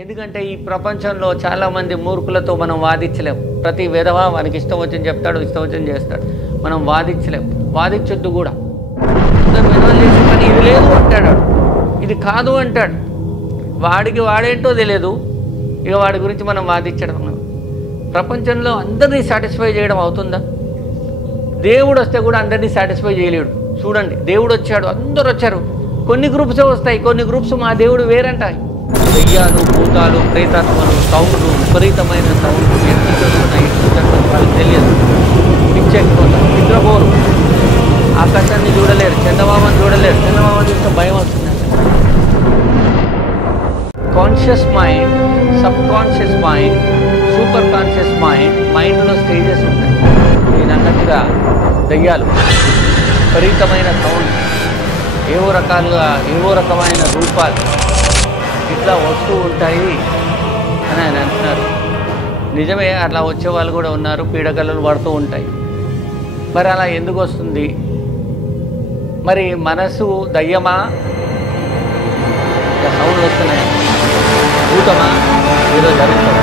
ఎందుకంటే ఈ ప్రపంచంలో చాలామంది మూర్ఖులతో మనం వాదించలేం. ప్రతి విధవ వానికి ఇష్టం వచ్చింది చెప్తాడు, ఇష్టం వచ్చింది చేస్తాడు. మనం వాదించలేం, వాదించొద్దు కూడా. విధవలు చేసే పని ఇది లేదు అంటాడు, ఇది కాదు అంటాడు. వాడికి వాడేంటో తెలియదు, ఇక వాడి గురించి మనం వాదించడం. ప్రపంచంలో అందరినీ సాటిస్ఫై చేయడం అవుతుందా? దేవుడు వస్తే కూడా అందరినీ సాటిస్ఫై చేయలేడు. చూడండి, దేవుడు వచ్చాడు, అందరూ వచ్చారు, కొన్ని గ్రూప్సే వస్తాయి, కొన్ని గ్రూప్స్ మా దేవుడు వేరంటాయి. దయ్యాలు, భూతాలు, ప్రేతాత్మలు, సౌండ్లు, విపరీతమైన సౌండ్లు ఎన్ని వస్తున్నాయి, వాళ్ళకి తెలియదు. పిచ్చెక్కిపోతారు, నిద్రపోరు, ఆకాశాన్ని చూడలేరు, చందమామని చూడలేరు. చందమామని చూస్తే భయం వస్తుంది. Conscious mind, sub conscious mind, super conscious mind, మైండ్లో స్టేజెస్ ఉంటాయి. నేను అన్నట్టుగా దయ్యాలు, విపరీతమైన సౌండ్, ఏవో రకాలుగా ఏవో రకమైన రూపాలు ఇట్లా వస్తూ ఉంటాయి అని ఆయన అంటున్నారు. నిజమే, అట్లా వచ్చే వాళ్ళు కూడా ఉన్నారు, పీడకలలు పడుతూ ఉంటాయి. మరి అలా ఎందుకు వస్తుంది? మరి మనసు దయ్యమా, సౌండ్ వస్తున్నాయి, భూతమా, ఏదో జరుగుతుంది.